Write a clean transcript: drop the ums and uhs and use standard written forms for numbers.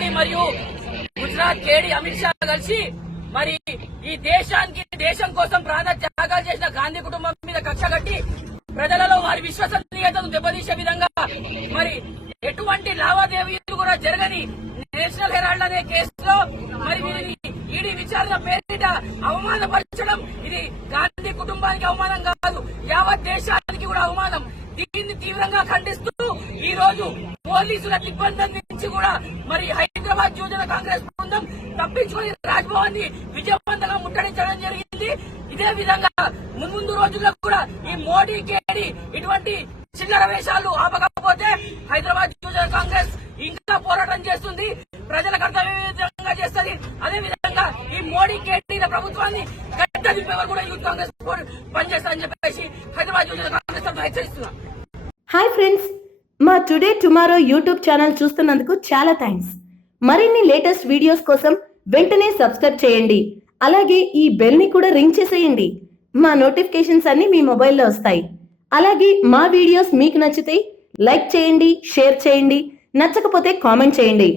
మోడీ మరియు గుజరాత్ కేడీ అమిత్ షా కలిసి మరి ఈ దేశం కోసం ప్రాణ త్యాగాలు చేసిన గాంధీ కుటుంబం మీద కక్ష కట్టి ప్రజలలో వారి విశ్వసనీయతను దెబ్బతీసే విధంగా మరి ఎటువంటి లావాదేవీలు కూడా జరగని నేషనల్ హెరాల్డ్ అనే కేసులో మరి వీరిని ఈడీ విచారణ పేరిట అవమానపరచడం ఇది గాంధీ కుటుంబానికి అవమానం కాదు, యావత్ దేశానికి కూడా అవమానం. దీన్ని తీవ్రంగా ఖండిస్తూ ఈ రోజు పోలీసుల దిగ్బంధం నుంచి కూడా మరి హైదరాబాద్ యువజన కాంగ్రెస్ బృందం తప్పించుకుని రాజ్భవన్ ని విజయవంతంగా ముట్టడించడం జరిగింది. ఇదే విధంగా ముందు రోజుల్లో కూడా ఈ మోడీ కేడీ ఇటువంటి చిల్లర వేషాలు ఆపకపోతే హైదరాబాద్ యువజన కాంగ్రెస్ ఇంకా పోరాటం చేస్తుంది, ప్రజల కర్తవ్యంగా చేస్తుంది. అదే విధంగా ఈ మోడీ కేడీల ప్రభుత్వాన్ని గడ్డదింపేవారు కూడా యూత్ కాంగ్రెస్ పనిచేస్తారని చెప్పేసి హైదరాబాద్ యువజన కాంగ్రెస్ హెచ్చరిస్తున్నారు. హాయ్ ఫ్రెండ్స్, మా టుడే టుమారో యూట్యూబ్ ఛానల్ చూస్తున్నందుకు చాలా థ్యాంక్స్. మరిన్ని లేటెస్ట్ వీడియోస్ కోసం వెంటనే సబ్స్క్రైబ్ చేయండి. అలాగే ఈ బెల్ ని కూడా రింగ్ చేసేయండి. మా నోటిఫికేషన్స్ అన్ని మీ మొబైల్లో వస్తాయి. అలాగే మా వీడియోస్ మీకు నచ్చితే లైక్ చేయండి, షేర్ చేయండి, నచ్చకపోతే కామెంట్ చేయండి.